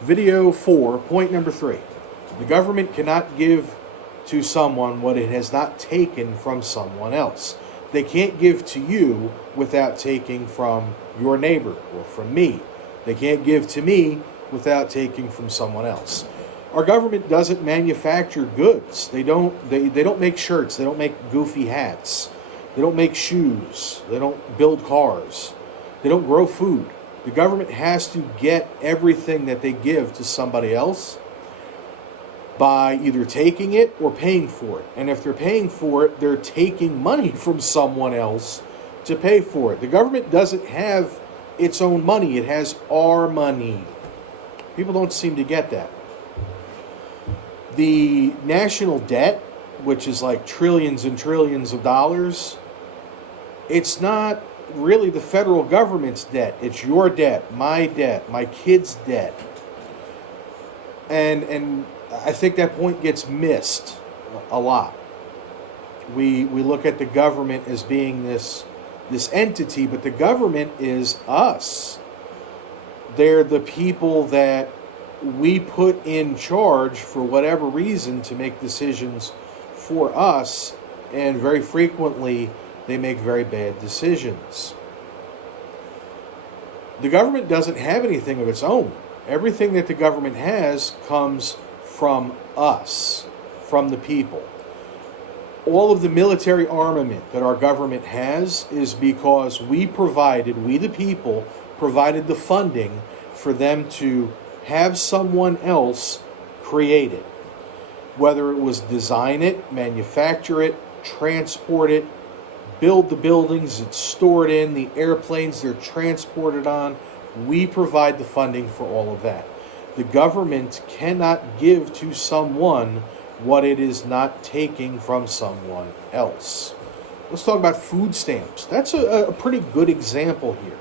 Video 4, point number 3. The government cannot give to someone what it has not taken from someone else. They can't give to you without taking from your neighbor or from me. They can't give to me without taking from someone else. Our government doesn't manufacture goods. They don't make shirts. They don't make goofy hats. They don't make shoes. They don't build cars. They don't grow food. The government has to get everything that they give to somebody else by either taking it or paying for it. And if they're paying for it, they're taking money from someone else to pay for it. The government doesn't have its own money. It has our money. People don't seem to get that. The national debt, which is like trillions and trillions of dollars, it's not really the federal government's debt. It's your debt, my kids' debt. And I think that point gets missed a lot. We look at the government as being this entity, but the government is us. They're the people that we put in charge for whatever reason to make decisions for us, and very frequently they make very bad decisions. The government doesn't have anything of its own. Everything that the government has comes from us, from the people. All of the military armament that our government has is because we the people, provided the funding for them to have someone else create it. Whether it was design it, manufacture it, transport it, build the buildings it's stored in, the airplanes they're transported on, we provide the funding for all of that. The government cannot give to someone what it is not taking from someone else. Let's talk about food stamps. That's a pretty good example here.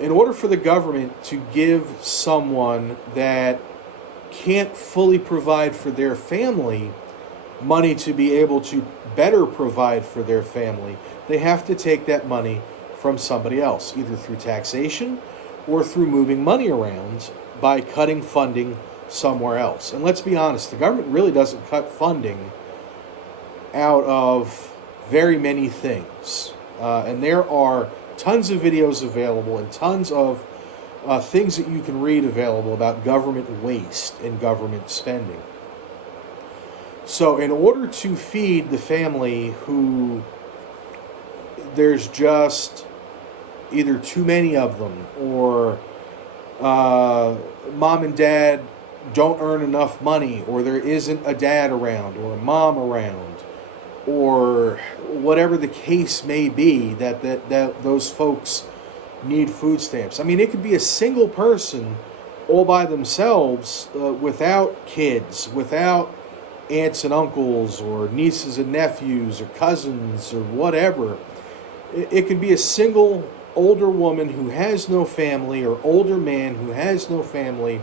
In order for the government to give someone that can't fully provide for their family money to be able to better provide for their family, they have to take that money from somebody else, either through taxation or through moving money around by cutting funding somewhere else. And let's be honest, the government really doesn't cut funding out of very many things. And there are tons of videos available and tons of things that you can read available about government waste and government spending. So in order to feed the family who there's just either too many of them, or mom and dad don't earn enough money, or there isn't a dad around or a mom around, or whatever the case may be, that those folks need food stamps. I mean, it could be a single person all by themselves, without kids, without aunts and uncles, or nieces and nephews, or cousins, or whatever. It could be a single older woman who has no family, or older man who has no family,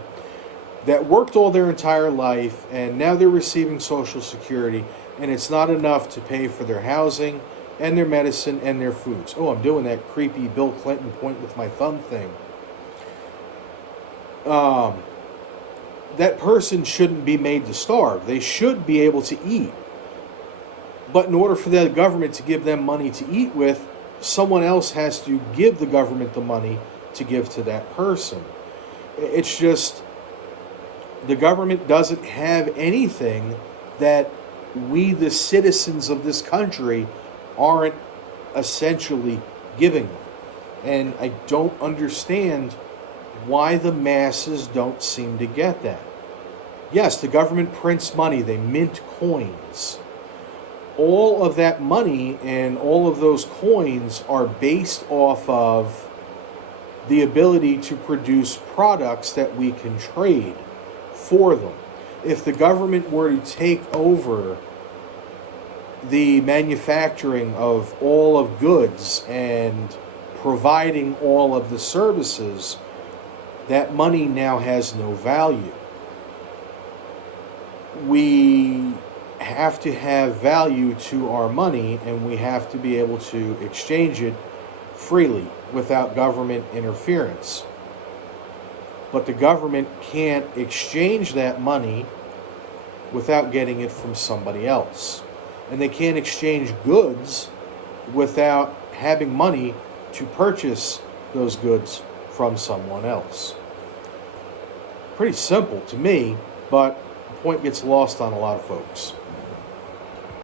that worked all their entire life, and now they're receiving Social Security, and it's not enough to pay for their housing and their medicine and their foods. Oh, I'm doing that creepy Bill Clinton point with my thumb thing. That person shouldn't be made to starve. They should be able to eat. But in order for the government to give them money to eat with, someone else has to give the government the money to give to that person. It's just, the government doesn't have anything that we, the citizens of this country, aren't essentially giving them. And I don't understand why the masses don't seem to get that. Yes, the government prints money. They mint coins. All of that money and all of those coins are based off of the ability to produce products that we can trade for them. If the government were to take over the manufacturing of all of goods and providing all of the services, that money now has no value. We have to have value to our money, and we have to be able to exchange it freely without government interference. but the government can't exchange that money without getting it from somebody else. And they can't exchange goods without having money to purchase those goods from someone else. Pretty simple to me, but the point gets lost on a lot of folks.